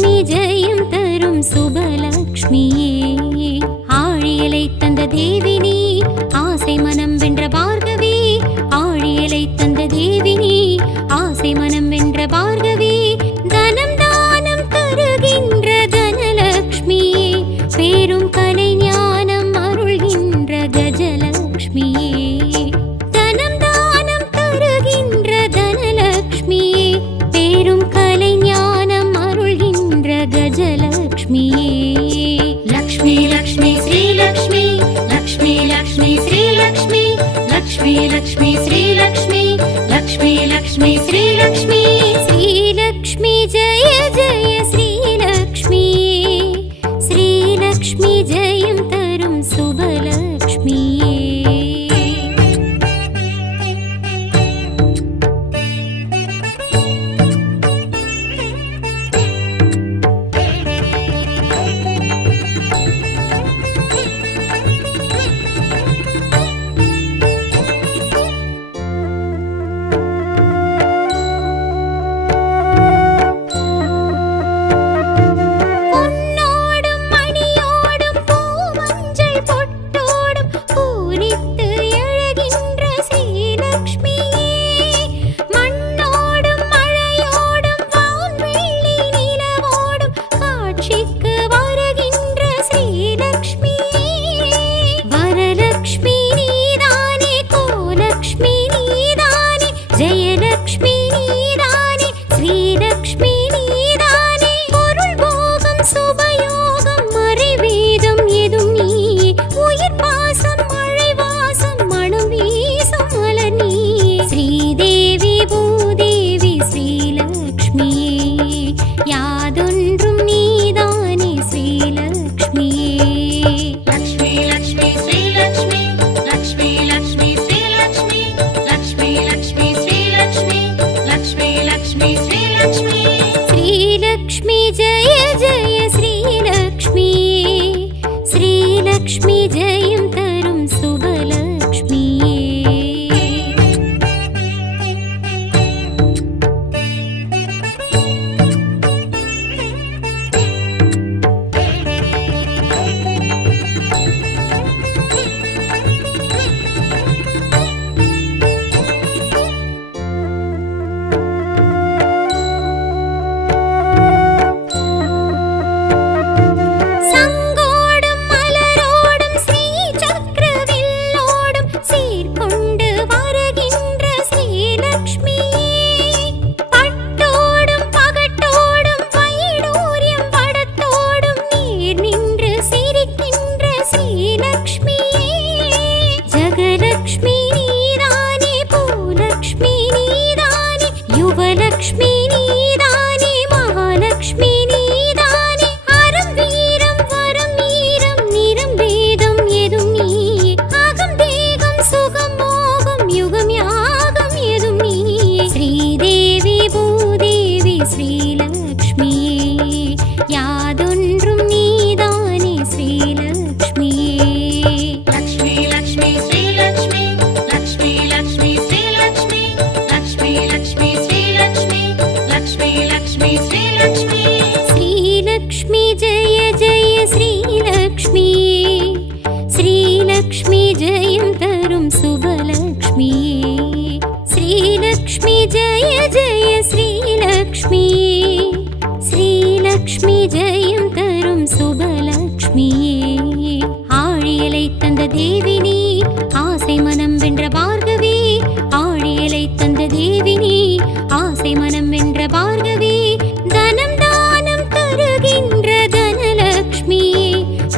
ஸ்ரீலக்ஷ்மி ஜெயம் தரும் சுபலக்ஷ்மியே, ஆழியலை தந்த தேவினி, ஆசை மனம் வென்ற பார்கவி, ஆழியலை தந்த தேவினி, ஆசை மனம் வென்ற பார்கவி, தனம் தானம் தருகின்ற தனலக்ஷ்மியே, பேரும் கலை ஞானம் அருள்கின்ற கஜலக்ஷ்மியே, தனம் தானம் தருகின்ற தனலக்ஷ்மியே, பேரும் கலை ஞானம் அருள்கின்ற கஜலக்ஷ்மியே. லக்ஷ்மி லக்ஷ்மி ஸ்ரீலக்ஷ்மி, லக்ஷ்மி லக்ஷ்மி ஸ்ரீலக்ஷ்மி, லக்ஷ்மி லக்ஷ்மி ஸ்ரீலக்ஷ்மி, லக்ஷ்மி லக்ஷ்மி ஸ்ரீலக்ஷ்மி, ஸ்ரீலக்ஷ்மி ஜெய ஜெய ஸ்ரீலக்ஷ்மி, ஸ்ரீலக்ஷ்மி ஜெயம் தரும் சுபலக்ஷ்மியே. லக்ஷ்மி ஜெயம் தரும் சுபலக்ஷ்மியே. श्रीलक्ष्मी जयं तरुं सुबलक्ष्मिये श्रीलक्ष्मी जय जय श्रीलक्ष्मी श्रीलक्ष्मी जयं तरुं सुबलक्ष्मिये आழியலை தந்த தேவினி ஆசை மனம் வென்ற பார்கவி ஆழியலை தந்த தேவினி ஆசை மனம் வென்ற பார்கவி தனம் தானம் தருகின்ற தனலக்ஷ்மியே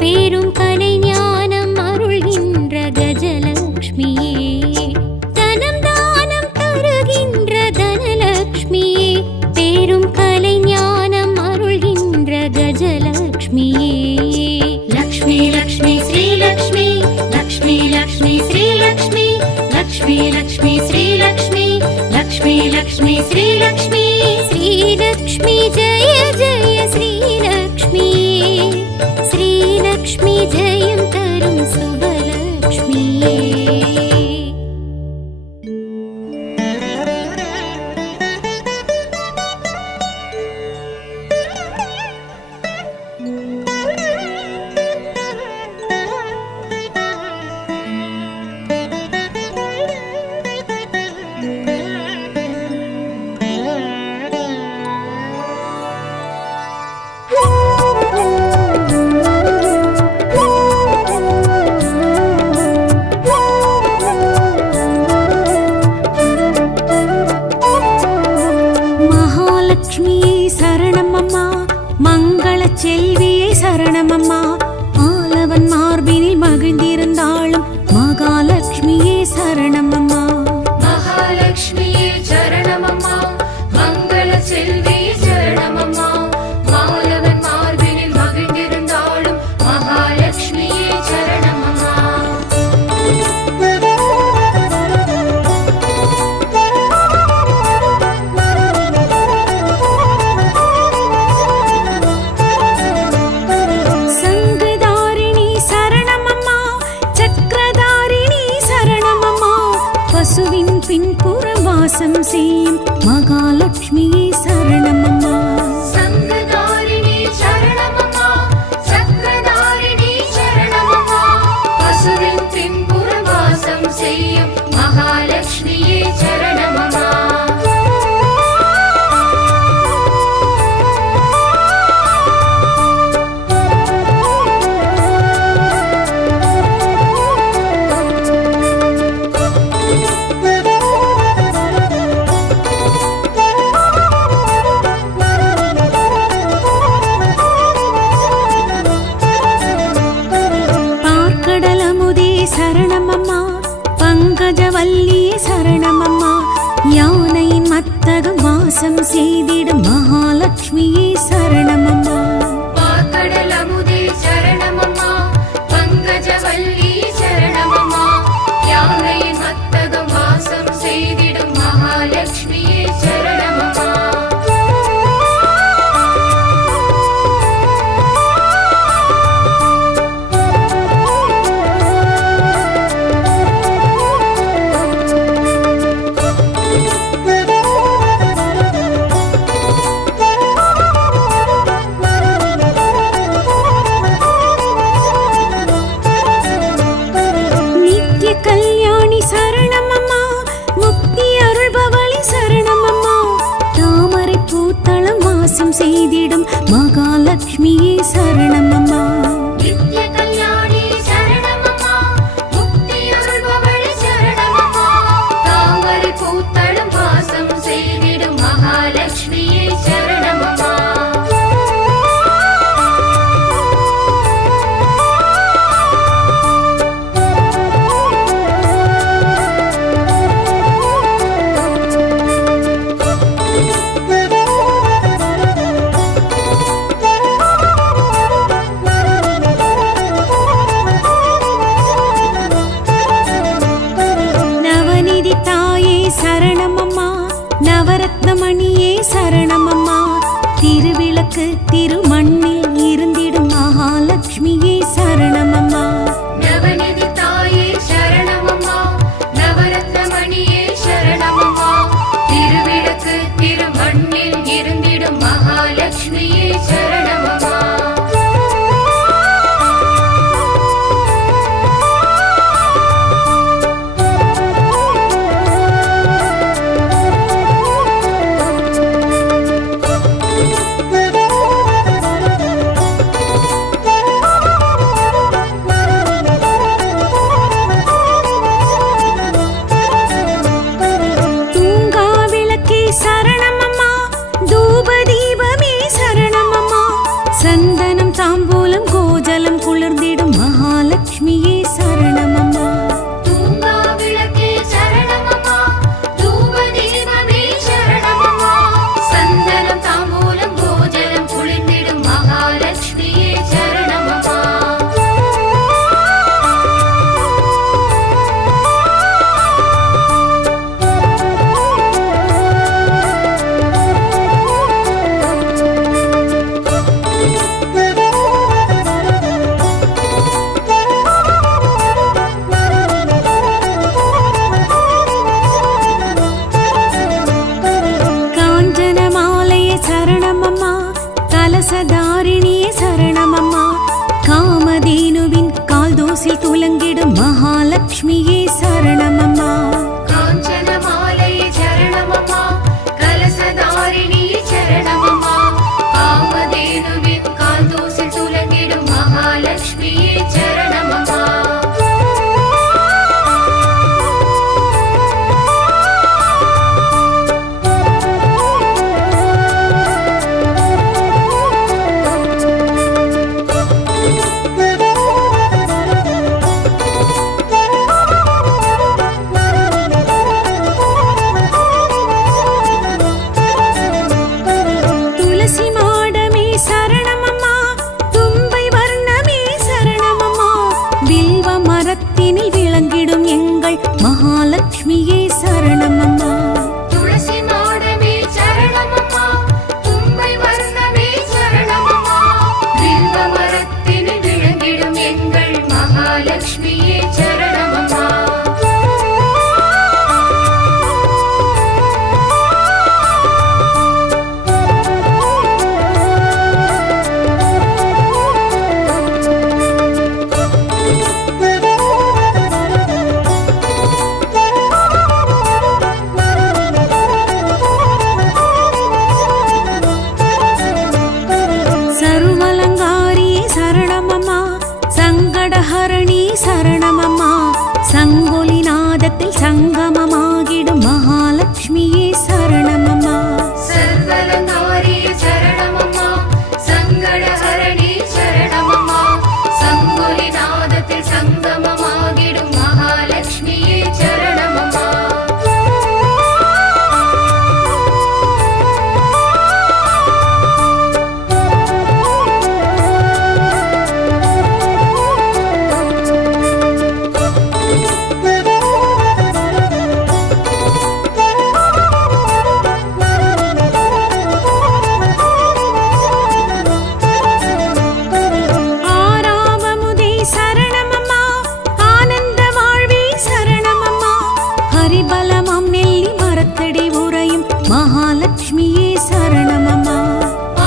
பேரும் கலை ஞானம் அருள்கின்ற கஜலக்ஷ்மியே தனம் தானம் தருகின்ற தனலக்ஷ்மியே பேரும் கலை ஞானம் அருள்கின்ற கஜலக்ஷ்மியே லக்ஷ்மி லக்ஷ்மி ஸ்ரீலக்ஷ்மி லக்ஷ்மி லக்ஷ்மி ஸ்ரீலக்ஷ்மி லக்ஷ்மி லக்ஷ்மி ஸ்ரீலக்ஷ்மி லக்ஷ்மி லக்ஷ்மி ஸ்ரீலக்ஷ்மி ஸ்ரீலக்ஷ்மி ஜெய ஜெய ஸ்ரீலக்ஷ்மி श्रीलक्ष्मी जयं तरुं सुबलक्ष्मिये செல்வியே சரணமம்மா. ஆலவன் மார்பினில் மகிழ்ந்திருந்தாளும் மகாலட்சுமியே சரணமம்மா. மகாலட்சுமியே சரணமம்மா. மங்கள செல்வியே சரணமம்மா. மாலவன் மார்பினில் மகிழ்ந்திருந்தாளும் மகாலட்சுமியே சரணமம்மா. சங்குதாரிணி சரணமம்மா. சக்கரதாரிணி சரணமம்மா. பசுவின் பின்புறம் வாசம் செய்யும் மகாலட்சுமியே சரணமம்மா. சங்கதாரிணி சரணமம்மா. சக்கரதாரிணி சரணமம்மா. பசுவின் பின்புறம் வாசம் செய்யும் மகாலட்சுமியே சரணமம்மா. பார்க்கடலமுதே சரணமம்மா. பங்கஜவல்லியே சரணமம்மா. யானையின் மத்தகம் வாசம் செய்திடும் மகாலட்சுமியே சரணமம்மா. பார்க்கடல் அமுதே சரணமம்மா. பங்கஜவல்லி சரணமம்மா. யானையின் மத்தகம் வாசம் செய்திடும் மகாலட்சுமியே சரணமம்மா. நித்ய கல்யாணி சரணமம்மா. முக்தி அருள்பவளி சரணமம்மா. தாமரை பூத்தளம் வாசம் செய்திடும் மகாலட்சுமியே சரணமம்மா. நித்ய கல்யாணி சரணமம்மா. முக்தி அருள்பவளி சரணமம்மா. தாமரை பூத்தளம் வாசம் செய்திடும் மகாலட்சுமியே சரணமம்மா. நவநிதி தாயே சரணமம்மா. நவரத்னமணியே சரணமம்மா. திருவிளக்கு திருமண்ணில் இருந்திடும் மகாலட்சுமியே சரணமம்மா. நவநிதி தாயே சரணமம்மா. நவரத்னமணியே சரணமம்மா. திருவிளக்கு திருமண்ணில் இருந்திடும் மகாலட்சுமியே சரணமம்மா. தூங்கா விளக்கே சரணமம்மா. தூபதீபமே சரணமம்மா. சந்தனம் தாம்பூலம் கோஜலம் குளிர்ந்திடும் மகாலட்சுமியே சரணமம்மா. தூங்கா விளக்கே சரணமம்மா. தூபதீபமே சரணமம்மா. சந்தனம் தாம்பூலம் கோஜலம் குளிர்ந்திடும் மகாலட்சுமியே சரணமம்மா. காஞ்சன மாலையே சரணமம்மா. கலசதாரிணியே சரணமம்மா. காமதேனுவின் கால் தோசில் துலங்கிடும் மகாலட்சுமியே சரணமம்மா. காஞ்சன மாலையே சரணமம்மா. கலசதாரிணியே சரணமம்மா. காமதேனுவின் கால் தூசில் துலங்கிடும் மகாலட்சுமியே சரணமம்மா. சங்கொலி நாதத்தில் சங்கமமாகிடும் மகாலட்சுமியே சரணமம்மா. சர்வலங்காரிய சரணமம்மா, சங்கடஹரணி சரணமம்மா, சங்கொலி நாதத்தில் சங்கமமாகிடும் மகாலட்சுமியே சரணமம்மா. ஆறாவமுதே சரணமம்மா, ஆனந்த வாழ்வே சரணமம்மா, ஹரிபலமாம் நெல்லி மரத்தடி உறையும் மகாலட்சுமியே சரணமம்மா.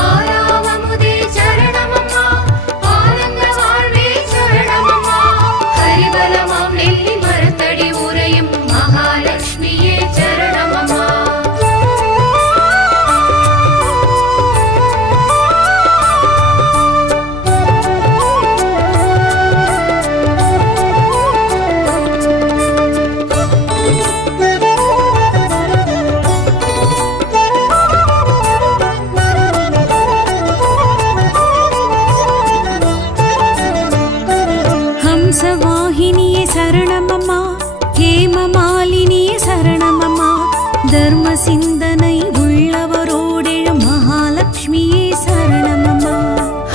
ஆறாவமுதே சரணமம்மா, ஆனந்த வாழ்வே சரணமம்மா, ஹரிபலமாம் நெல்லி மரத்தடி உறையும் மகாலட்சுமியே சரணமம்மா. ஹம்சவாகினியே சரணமம்மா, ஹேமமாலினியே சரணமம்மா, தர்ம சிந்தனை உள்ளவரோடெழும் மகாலட்சுமியே சரணமம்மா.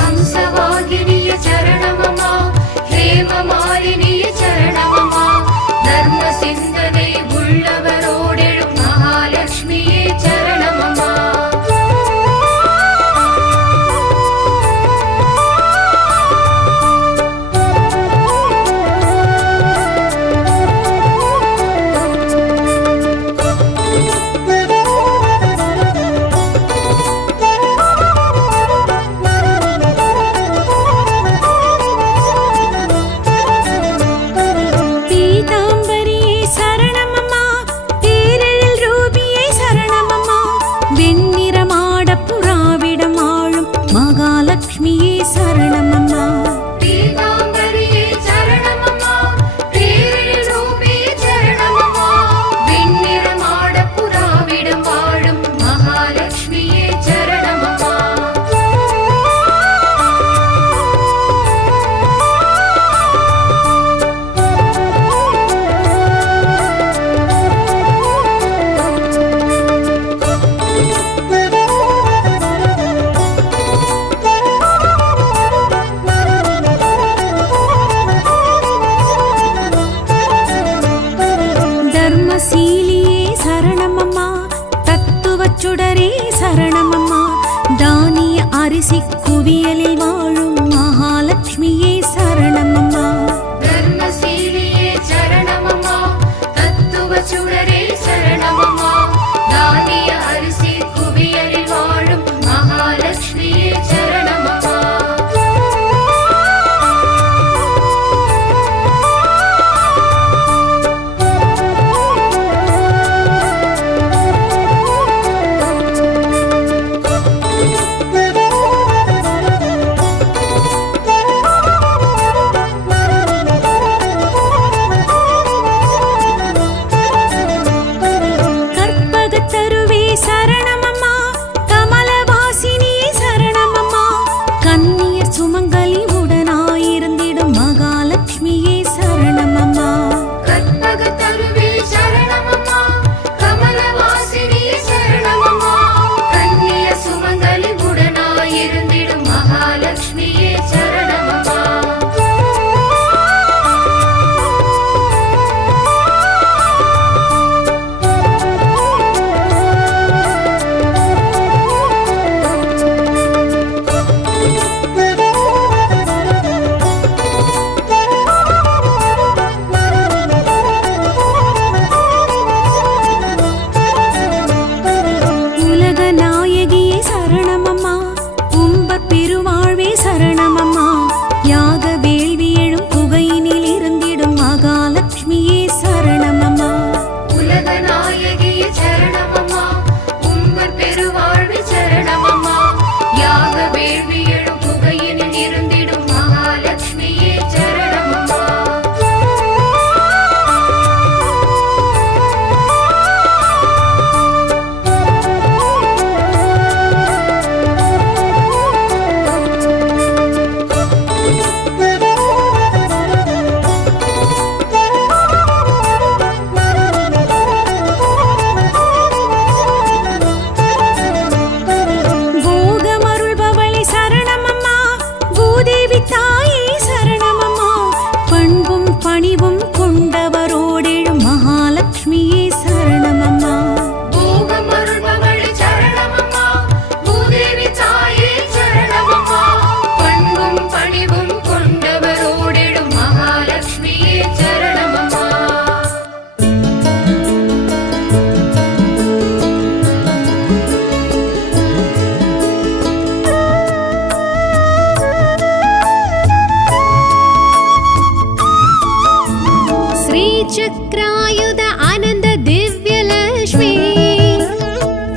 ஹம்சவாகினிய சரணமம்மா, ஹேமமாலினிய சரணமம்மா, தர்ம சிந்தனை உள்ளவரோடெழும் மகாலட்சுமியே சரணமம்மா. பீதாம்பரியே சரணமம்மா, பேரெழில் ரூபியே சரணமம்மா, வெண்ணிறமாடப் புறாவிடம் ஆளும் மகாலட்சுமியே சரணமம்மா. பீதாம்பரியே சரணமம்மா, பேரெழில் ரூபியே சரணமம்மா, வெண்ணிறமாடப் புறாவிடம் வாழும் மகாலட்சுமியே சரணமம்மா. தர்மசீலியே சரணமம்மா, தத்துவச் சுடரே சரணமம்மா, தானிய அரிசி குவியலில் வாழும் மகாலட்சுமியே சரணமம்மா. தர்மசீலியே சரணமம்மா, தத்துவ சுடரே சரணமம்மா, தானிய அரிசி குவியலில் வாழும் மகாலட்சுமியே சரணமம்மா.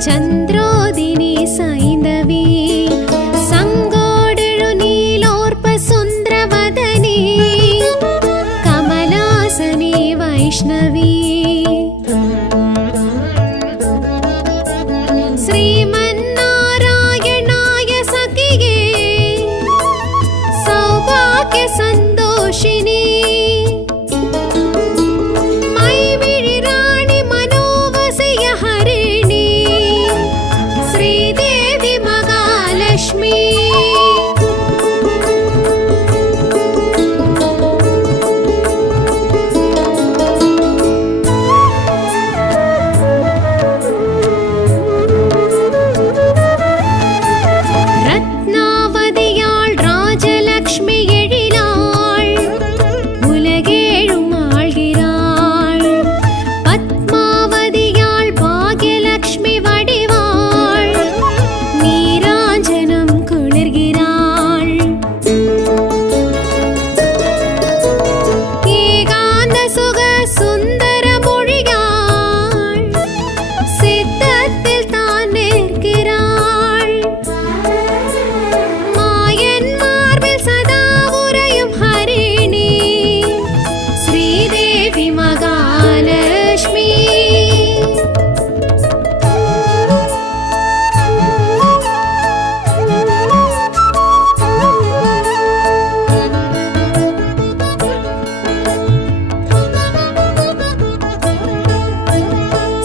ചന്ദ്രോദിനി സൈന്ധവി സംഗോടെഴു നീലോർപ്പ സുന്ദരവദനി കമലാസനി വൈഷ്ണവി ശ്രീമന്നാരായണായ സഖിയേ സൗഭാഗ്യ സന്തോഷിനി മൈവിഴി റാണി മനോവസയ ഹരിണി ശ്രീദേവി മഹാലക്ഷ്മി രത്നാവതിയാൾ രാജലക്ഷ്മി എഴിലാൾ ഉലകേഴും ആൾகிறாள் പത്മാവതിയാൾ ഭാഗ്യലക്ഷ്മി വടിവാൾ നീരാഞ്ജനം കുളിർகிறாள் ஏகாந்த சுக சுந்தர மொழியாள் சித்தத்தில் தான் நிற்கிறாள் மாயன் மார்பில் சதா உறையும் ஹரிணி ஸ்ரீதேவி மகாலட்சுமி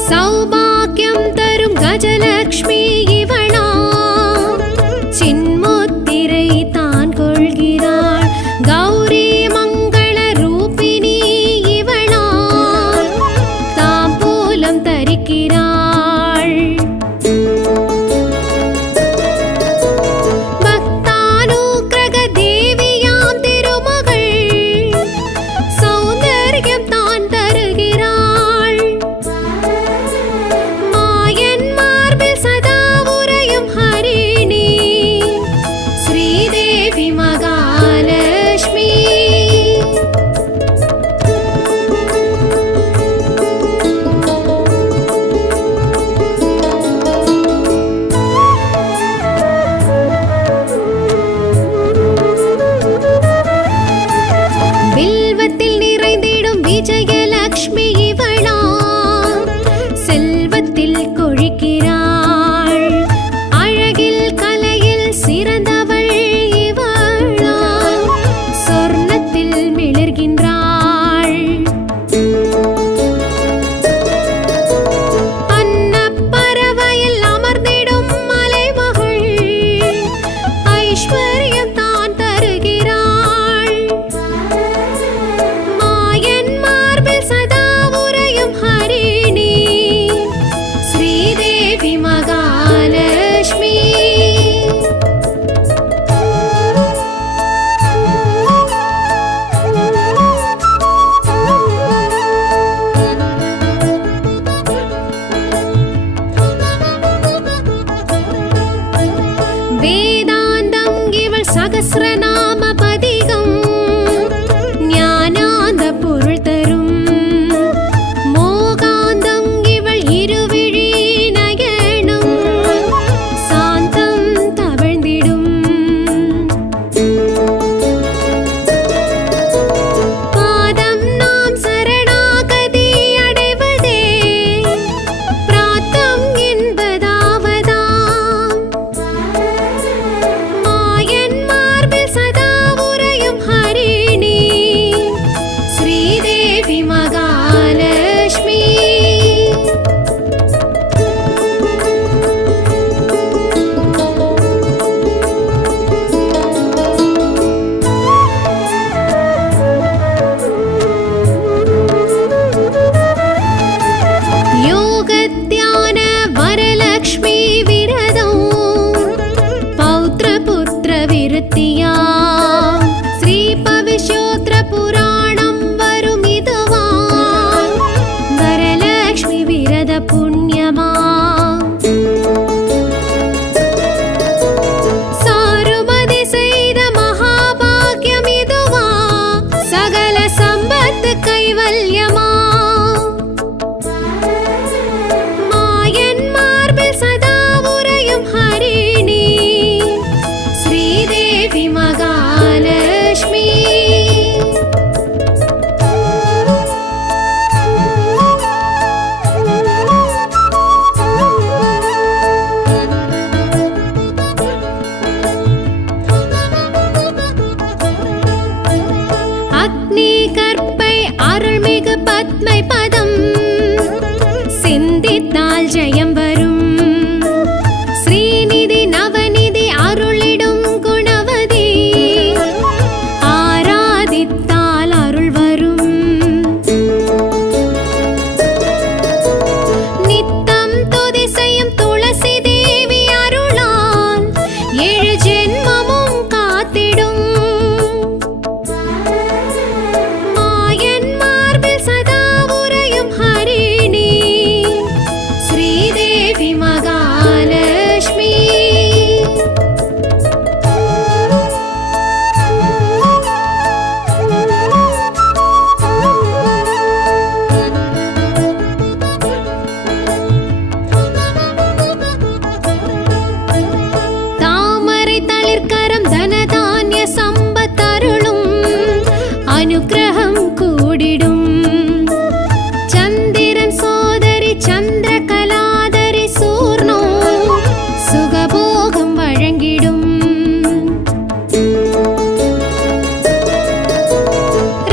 சௌபாக்கியம் தரும் கஜலக்ஷ்மி இவளா சின்முத்திரை தான் கொள்கிறாள் கௌரி மங்கள ரூபிணி இவளா தாம்பூலம் தரிக்கிறாள் பக்தானுக்கிரக தேவியாம் திருமகள் சௌந்தர்யம் தான் தருகிறாள் மாயன் மார்பில் சதா உறையும் ஹரிணி ஸ்ரீதேவி மகாலட்சுமி வில்வத்தில் நிறைந்திடும் விஜயலக்ஷ்மி இவளா செல்வத்தில் கொழிக்கிறாள் அழகில் கலையில் சிறந்தவள் இவளா சொர்ணத்தில் மிளர்கின்றாள் அன்னப்பறவையில் அமர்ந்திடும் மலைமகள் ஐஸ்வர்யம் தான் தருகிறாள் மாயன் மார்பில் சதா உறையும் ஹரிணி ஸ்ரீதேவி மகாலட்சுமி வேதாந்தம் இவள் சகஸ்ரநாம பதிகம் ஞானாந்த பொருள் தரும் மோகாந்தம் இவள் இருவிழி நயனம் சாந்தம் தவழ்ந்திடும் பாதம் நாம் சரணாகதி அடைவதே பிராத்தம் என்பதாவதாம் மகாலட்சுமி. தாமரை தளிர்கரம் தனதானிய சம்பத்தருளும் அனுக்கிரகம் கூடிடும். சந்திரன் சோதரி சந்திரகலாதரி சூர்ணோ சுகபோகம் வழங்கிடும்.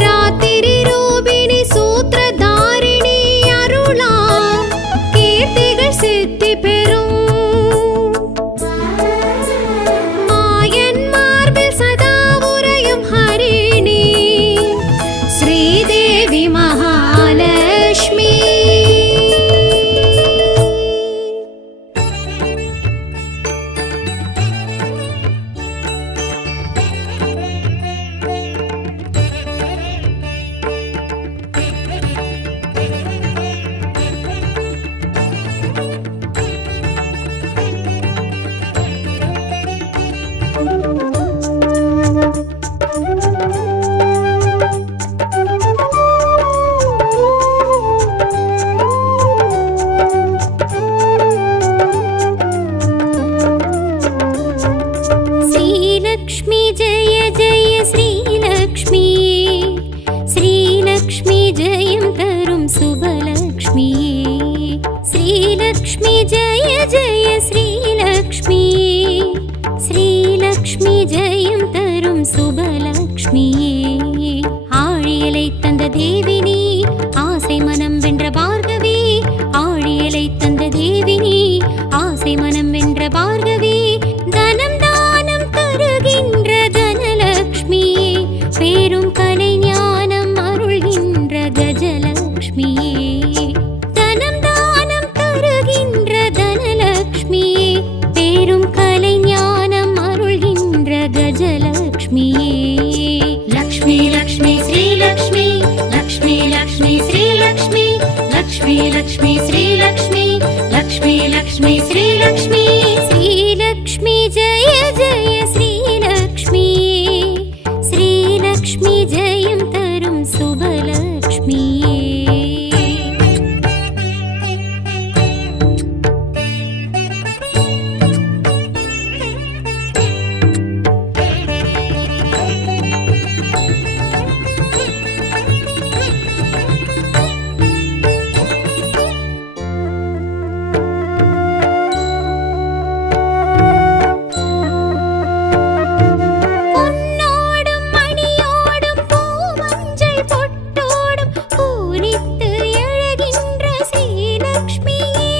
ராத்திரி ரூபிணி சூத்திரதாரிணி அருளா கீர்த்திகள் சித்தி பெறும். மாயன் மார்பில் சதா உறையும் ஹரிணி ஸ்ரீதேவி மகாலட்சுமி. श्रीलक्ष्मी जय जय श्रीलक्ष्मी श्रीलक्ष्मी जयं तरुं शुभलक्ष्मी. श्रीलक्ष्मी जय जय श्रीलक्ष्मी श्रीलक्ष्मी जयं तरुं शुभलक्ष्मी. ஆழியலை தந்த தேவினி ஆசை மனம் வென்ற பார்கவி. ஆழியலை தந்த தேவினி ஆசை மனம் வென்ற பார்கவி. தனம் தானம் தருகின்ற தனலக்ஷ்மி. பேரும் கலை ஞானம் அருள்கின்ற கஜலக்ஷ்மி. தனம் தானம் தருகின்ற தனலக்ஷ்மி. பேரும் கலை ஞானம் அருள்கின்ற கஜலக்ஷ்மி. लक्ष्मी लक्ष्मी श्री लक्ष्मी लक्ष्मी लक्ष्मी श्री लक्ष्मी लक्ष्मी लक्ष्मी श्री लक्ष्मी लक्ष्मी लक्ष्मी श्री लक्ष्मी. श्रीलक्ष्मी जय जय श्रीलक्ष्मी श्रीलक्ष्मी जयं तरुं शुभलक्ष्मी. பொன்னோடும் மணியோடும் பூமஞ்சள் பொட்டோடும் பூரித்து எழுகின்ற ஸ்ரீலக்ஷ்மியே.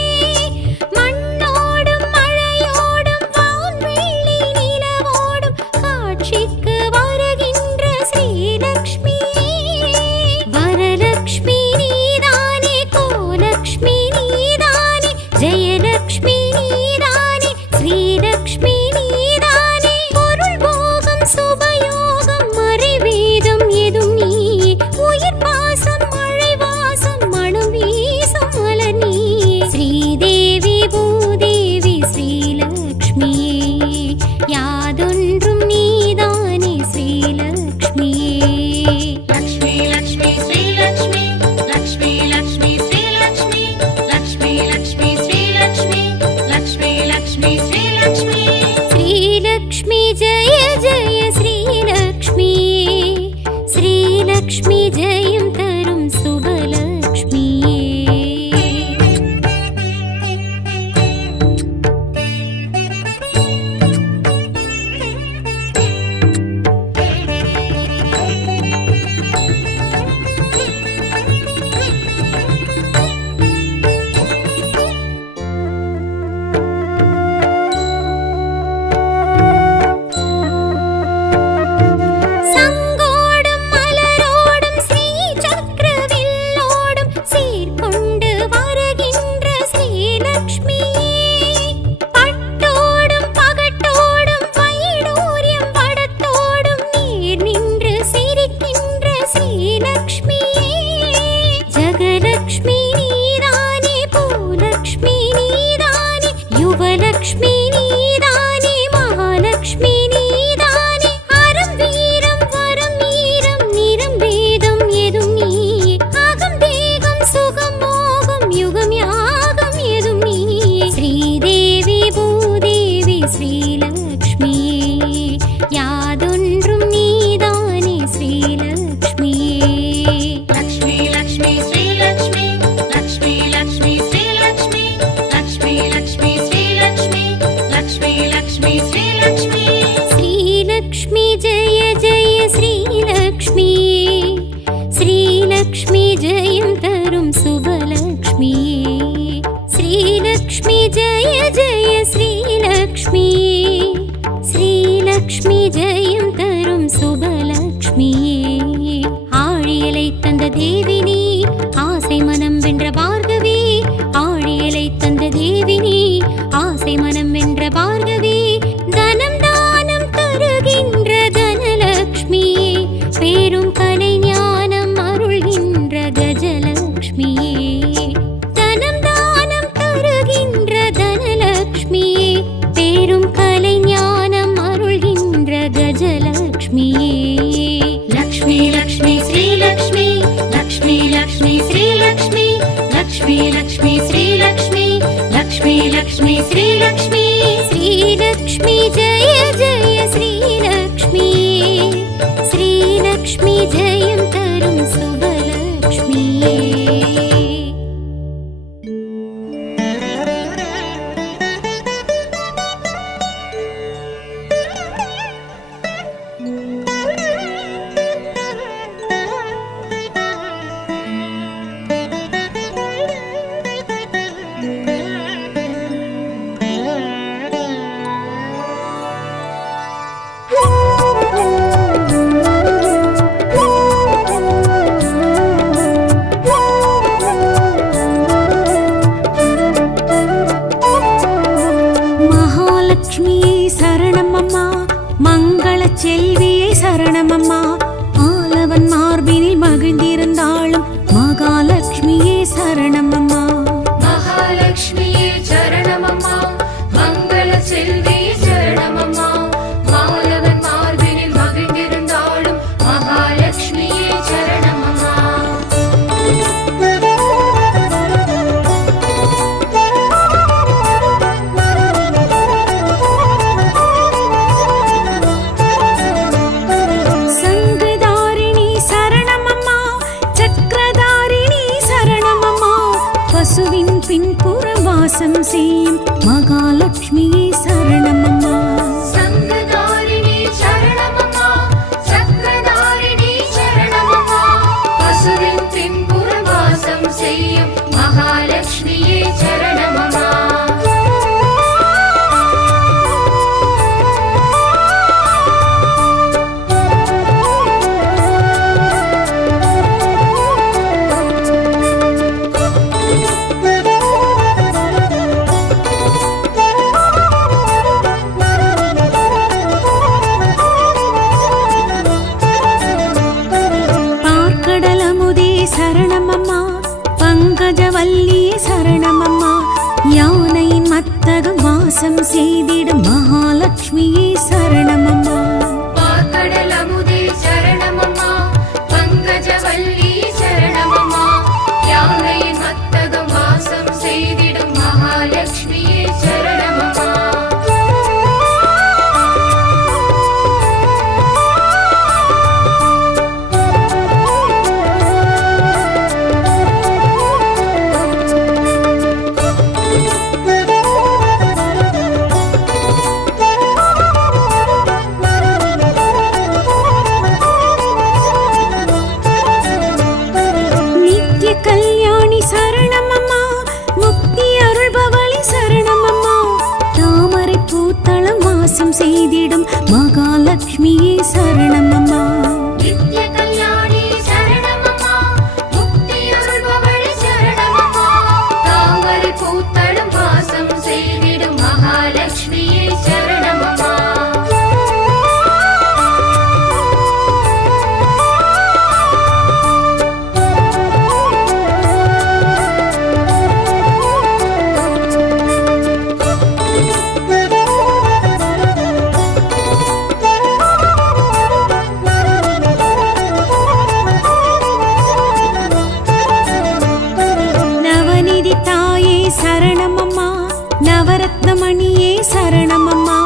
மண்ணோடும் மழையோடும் வான்வெள்ளி நிலவோடும் காட்சிக்கு வருகின்ற ஸ்ரீலக்ஷ்மியே. வரலக்ஷ்மி நீதானே கோலக்ஷ்மி நீதானே ஜெயலக்ஷ்மி நீதானே ஸ்ரீலக்ஷ்மி நீதானே. பொருள் போகம் சுபயோகம் மறைவேதம் எதும் நீயே. உயிர் பாசம் மழை வாசம் மனம் வீசும் மலர் நீயே. ஸ்ரீதேவி பூதேவி ஸ்ரீலக்ஷ்மியே. யாதொன்றும் நீதானே ஸ்ரீலக்ஷ்மியே. लक्ष्मी लक्ष्मी श्री लक्ष्मी लक्ष्मी लक्ष्मी श्री लक्ष्मी लक्ष्मी लक्ष्मी श्री लक्ष्मी लक्ष्मी लक्ष्मी श्री लक्ष्मी. श्रीलक्ष्मी जय जय श्रीलक्ष्मी श्रीलक्ष्मी जयं तरुं शुभलक्ष्मी. ஸ்ரீலக்ஷ்மி நீதானே மகாலக்ஷ்மி நீதானே அறம் வீரம் வரம் வீரம் நிறம் வேதம் எதும் நீயே அகம் தேகம் சுகம் மோகம் யுகம் யாகம் எதும் நீயே ஸ்ரீதேவி பூதேவி ஸ்ரீலக்ஷ்மியே யாதொன்றும் நீதானே ஸ்ரீலக்ஷ்மியே லக்ஷ்மி லக்ஷ்மி ஸ்ரீலக்ஷ்மி லக்ஷ்மி லக்ஷ்மி ஸ்ரீலக்ஷ்மி லக்ஷ்மி லக்ஷ்மி ஸ்ரீலக்ஷ்மி லக்ஷ்மி லக்ஷ்மி ஸ்ரீலக்ஷ்மி श्रीलक्ष्मी जय जय श्रीलक्ष्मी श्रीलक्ष्मी जयं तरुं शुभलक्ष्मी श्रीलक्ष्मी जय जय श्रीलक्ष्मी श्रीलक्ष्मी जयं तरुं शुभलक्ष्मी ஆழியலை தந்த தேவினி ஆசை மனம் வென்ற பார்கவி ஆழியலை தந்த தேவினி ஆசை மனம் வென்ற பார்கவி தனம் தானம் தருகின்ற தனலக்ஷ்மியே பேரும் கலை ஞானம் அருள்கின்ற கஜலக்ஷ்மியே தனம் தானம் தருகின்ற தனலக்ஷ்மியே பேரும் கலை ஞானம் அருள்கின்ற கஜலக்ஷ்மியே லக்ஷ்மி லக்ஷ்மி ஸ்ரீலக்ஷ்மி லக்ஷ்மி லக்ஷ்மி ஸ்ரீலக்ஷ்மி லக்ஷ்மி லக்ஷ்மி ஸ்ரீலக்ஷ்மி லக்ஷ்மி லக்ஷ்மி ஸ்ரீலக்ஷ்மி श्रीलक्ष्मी जय जय श्रीलक्ष्मी श्रीलक्ष्मी जयं तरुं शुभलक्ष्मिये மகாலட்சுமியே சரணமம்மா மங்கள செல்வியே சரணமம்மா ஆலவன் மார்பினில் மகிழ்ந்திருந்தாலும் மகாலட்சுமியே சரணமம்மா மகாலட்சுமியே சரணமம்மா மங்கள செல்வியே சரணமம்மா மாலவன் மார்பினில் மகிழ்ந்திருந்தாலும் மகாலட்சுமியே சரணமம்மா சங்குதாரிணி சரணமம்மா சக்கரதாரிணி சரணமம்மா பசுவின் பின்புறம் வாசம் செய்யும் மகாலட்சுமியே சரணமம்மா சங்கதாரிணி சரணமம்மா சக்கரதாரிணி சரணமம்மா பசுவின் பின்புற வாசம் செய்யும் மகாலட்சுமியே சரணமம்மா பார்க்கடலமுதே சரணமம்மா பங்கஜவல்லியே சரணமம்மா யானையின் மத்தகம் வாசம் செய்திடும் மகாலட்சுமியே சரணமம்மா பார்க்கடல் அமுதே சரணமம்மா பங்கஜவல்லி சரணமம்மா யானையின் மத்தகம் வாசம் செய்திடும் மகாலட்சுமியே சரணமம்மா நித்ய கல்யாணி சரணமம்மா முக்தி அருள்பவளி சரணமம்மா தாமரை பூத்தளம் வாசம் செய்திடும் மகாலட்சுமியே சரணமம்மா நித்ய கல்யாணி சரணமம்மா முக்தி அருள்பவளி சரணமம்மா தாமரை பூத்தளம் வாசம் செய்திடும் மகாலட்சுமியே சரணமம்மா சரணமம்மா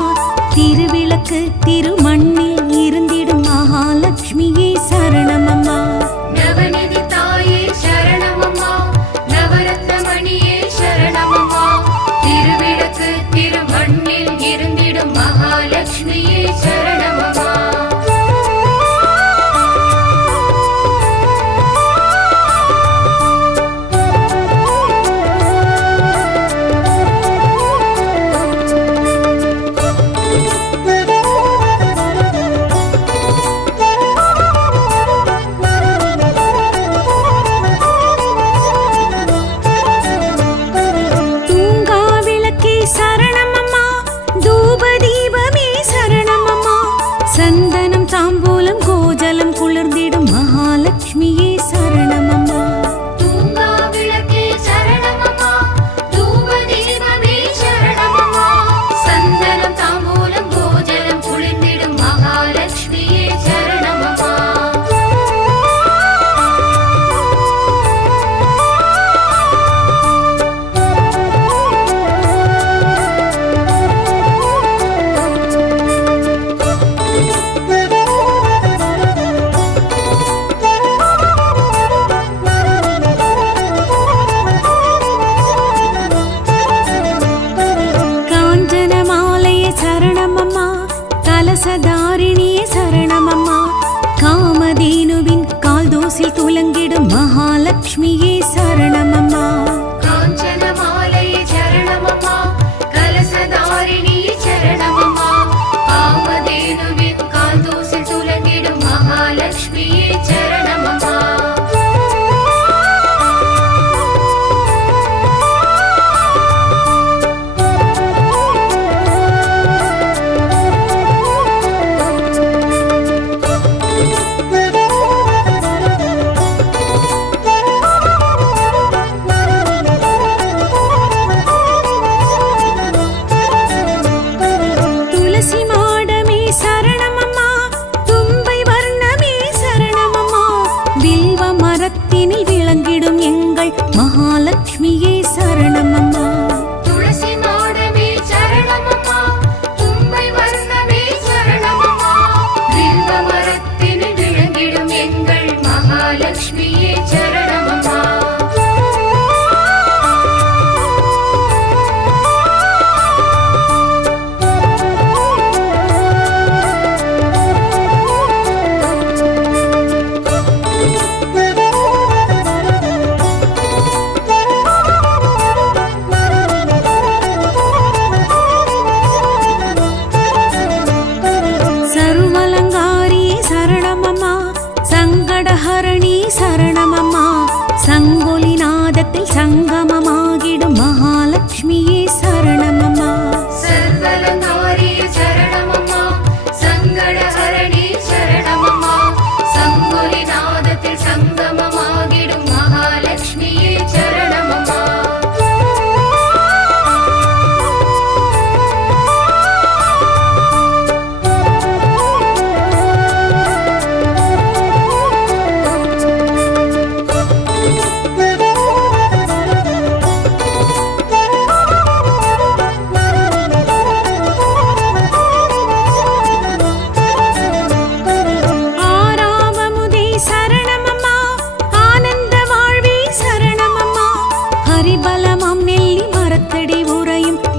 திருவிளக்கு திருமண்ணில் இருந்திடும் மகாலட்சுமியே சரணமம்மா நவநிதி தாயே சரணமம்மா நவரத்னமணியே சரணமம்மா திருவிளக்கு திருமண்ணில் இருந்திடும் மகாலட்சுமியே சரணமம்மா சந்தனம் தாம்பூலம் கோஜலம் குளிர்ந்திடும் மகாலட்சுமியே சரணமம்மா தூங்கா விளக்கே சரணமம்மா தூப தீபமே சரணமம்மா சந்தனம் தாம்பூலம் கோஜலம் குளிர்ந்திடும் மகாலட்சுமியே சரணமம்மா கலசதாரிணியே சரணமம்மா காமதேனுவின் கால்தோசில் துலங்கிடும் மகாலட்சுமியே சரணமம்மா காஞ்சனமாலையே சரணமம்மா கலசதாரிணியே சரணமம்மா காமதேனுவின் கால்தோசில் துலங்கிடும் மகாலட்சுமியே சரணமம்மா விளங்கிடும் எங்கள் மகாலட்சுமியே சரணமம்மா துளசி மாடமே சரணமம்மா தும்பை வர்ணமே சரணமம்மா வில்வ மரத்தினில் விளங்கிடும் எங்கள் மகாலட்சுமியே சரணமம்மா சங்கடஹரணி சரணமம்மா சங்கொலிநாதத்தில் சங்கமமாகிடும் மகாலட்சுமியே சரணமம்மா சர்வலங்காரியே சரணமம்மா சங்கடஹரணி சரணமம்மா சங்கொலிநாதத்தில் சங்கமமாகிடும் மகாலட்சுமியே சரணமம்மா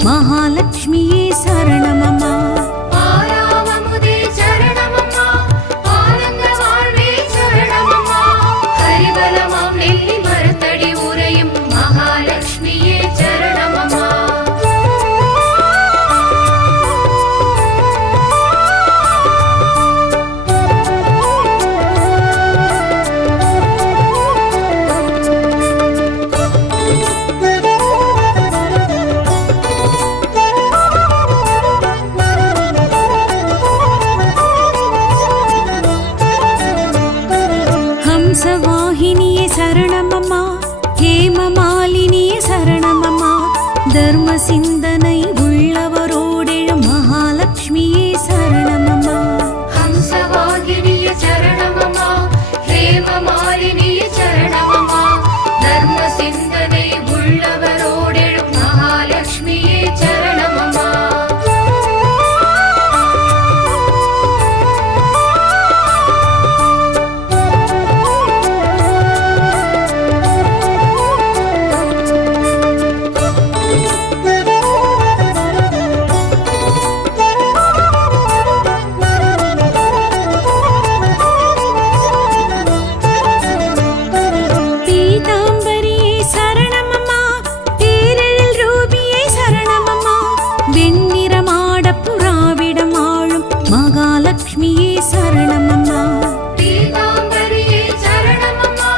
மகாலட்சுமியே சரணமம்மா ஆராவமுதே சரணமம்மா ஆனந்த வாழ்வே சரணமம்மா ஹரிபலமாம் நெல்லி மரத்தடி உறையும் மகாலட்சுமியே சரணமம்மா ஹம்சவாகினியே சரணமம்மா ஹேமமாலினியே சரணமம்மா தர்ம சிந்தனை உள்ளவரோடெழும் மகாலட்சுமியே சரணமம்மா ஹம்சவாகினியே சரணமம்மா ஹேமமாலினியே சரணமம்மா தர்ம சிந்தனை உள்ளவரோடெழும் மகாலட்சுமியே சரணமம்மா வெண்ணிறமாட புறாவிடம் ஆளும் மகாலட்சுமியே சரணமம்மா. பீதாம்பரியே சரணமம்மா,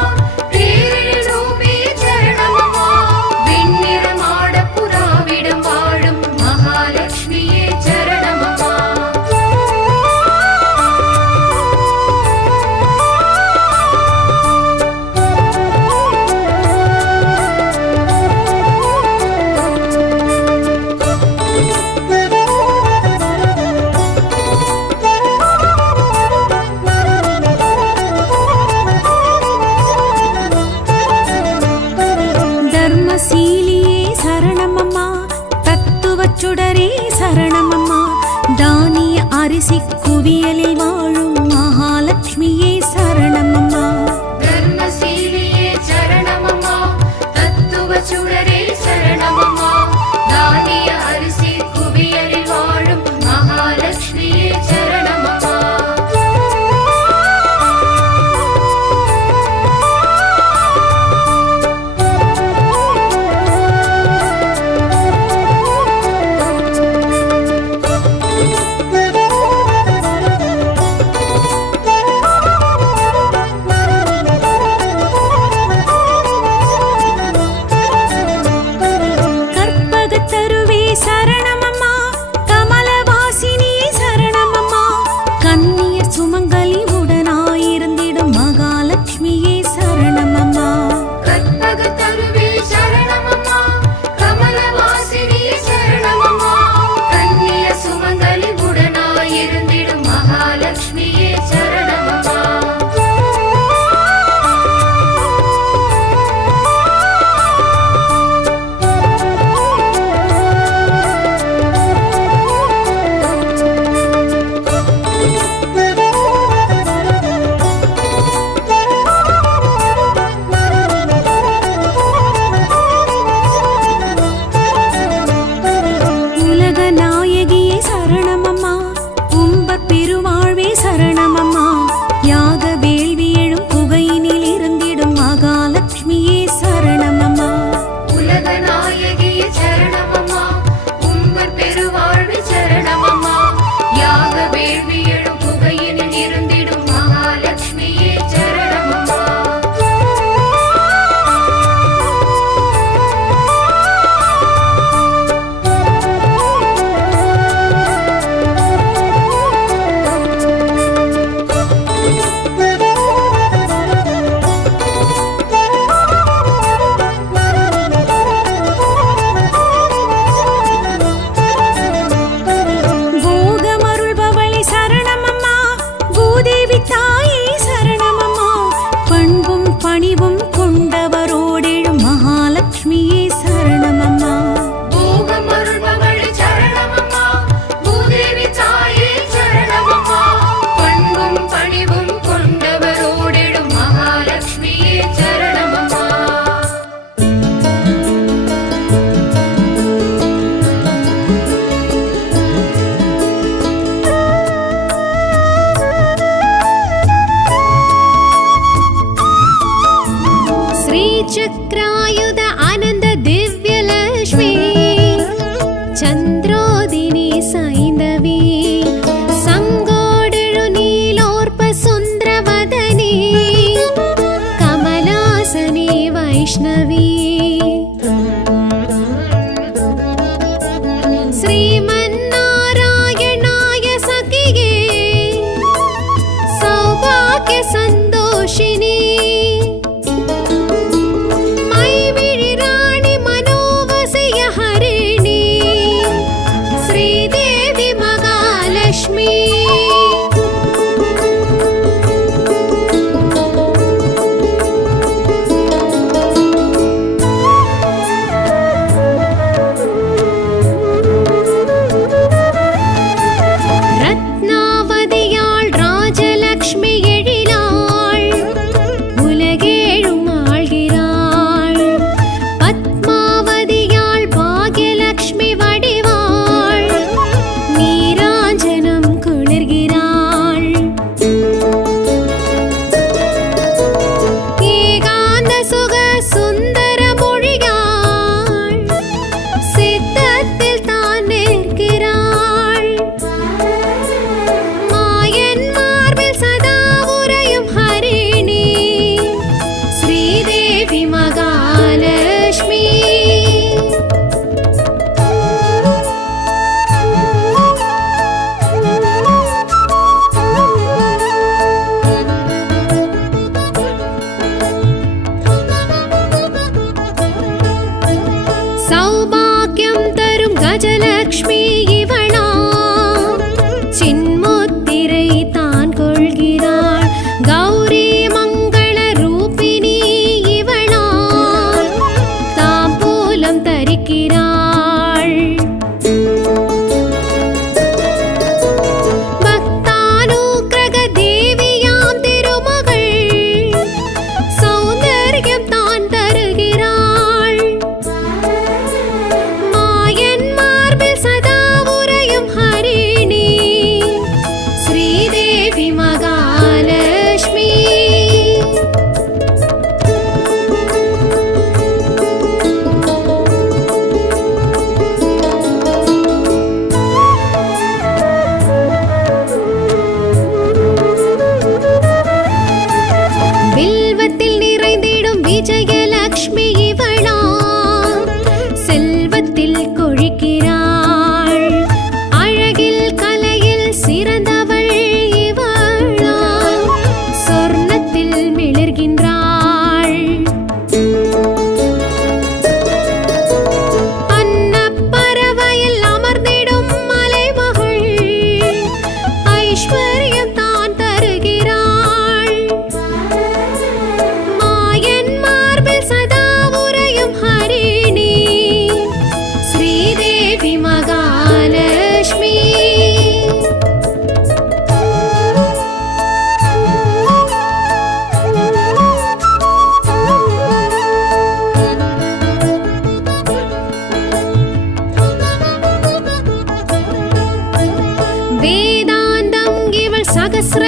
பேரிருளூபி சரணமம்மா, வெண்ணிறமாட புறாவிடம் வாழும் மகாலட்சுமியே சரணமம்மா. தர்மசீலியே சரணமம்மா, தத்துவச் சுடரே சரணமம்மா, தானிய அரிசி குவியலில் வாழும் மகாலட்சுமியே சரணமம்மா. தர்மசீலியே சரணமம்மா, தத்துவ சுடரே சரணமம்மா, தானிய அரிசி குவியலில் வாழும் மகாலட்சுமியே சரணமம்மா. கற்பகத் தருவே சரணமம்மா, கமலவாசினியே சரணமம்மா, கன்னியர் சுமங்கலி உடனாயிருந்திடும் மகாலட்சுமியே சரணமம்மா. கற்பகத் தருவே சரணமம்மா, கமலவாசினியே சரணமம்மா, கன்னிய சுமங்கலி உடனாயிருந்திடும் மகாலட்சுமியே சரணமம்மா. உலக நாயகியே சரணமம்மா, உம்பர் பெருவாழ்வே சரணமம்மா, யாக வேள்வி எழும் புகையினில் இருந்திடும் மகாலட்சுமியே சரணமம்மா. உலக நாயகியே சரணமம்மா, உம்பர் பெருவாழ்வு சரணமம்மா, யாக வேள்வி எழும் புகையினில் இருந்திடும் மகாலட்சுமியே சரணமம்மா. போகமருள்பவளே சரணமம்மா, பூதேவி தாயே சரணமம்மா, பண்பும் பணிவும் கொண்டவரோடெழும் மகாலட்சுமியே சரணமம்மா. போகமருள்பவளே சரணமம்மா, பூதேவி தாயே சரணமம்மா, பண்பும் பணிவும் கொண்டவரோடெழும் மகாலட்சுமியே சரணமம்மா. श्रीचक्रायुध आनन्द दिव्यलक्ष्मी चन्द्रोदिनी सैन्दवी सङ्गोडेळु नीलोर्प सुन्द्रवदनी कमलासनी वैष्णवी श्रीमन्नारायणाय सखिये सौभाग्य सन्तोषिनी मैविळिराणि मनोवसय हरिणी श्रीदेवी महालक्ष्मी ரத்னாவதியாள் ராஜலக்ஷ்மி எழிலாள் உலகேழும் ஆள்கிறாள் பத்மாவதியாள் பாக்யலக்ஷ்மி வடிவாள் வேதாந்தம் இவள் சகஸ்ர